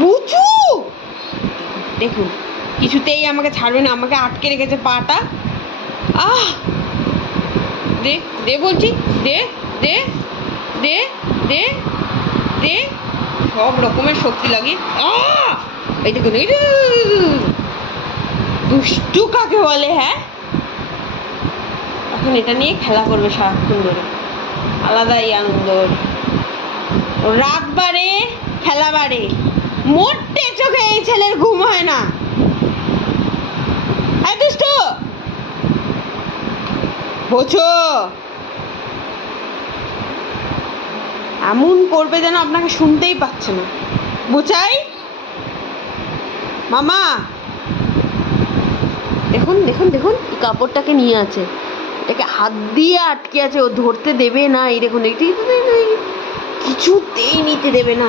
বুচু দেখুন কিছুতেই আমাকে ছাড়বে না, আমাকে আটকে রেখেছে পাটা। আহ দে দে বলছি, দে দে দে দে দে, সব রকমের শক্তি লাগিয়ে। এই দেখুন, এই দুষ্টু কাকে বলে? হ্যাঁ, এখন এটা নিয়ে খেলা করবে সারাক্ষণ ধরে, আলাদাই আনন্দ। রাত বাড়ে খেলা বাড়ে, মোটে চোখে এই ছেলের ঘুম হয় না। দুষ্টু বোঝো, এমন করবে যেন আপনাকে শুনতেই পাচ্ছে না। বোঝাই মামা, দেখুন দেখুন দেখুন, এই কাপড়টাকে নিয়ে আছে, এটাকে হাত দিয়ে আটকে আছে, ও ধরতে দেবে না। এই দেখুন, এটি কিছুতেই নিতে দেবে না।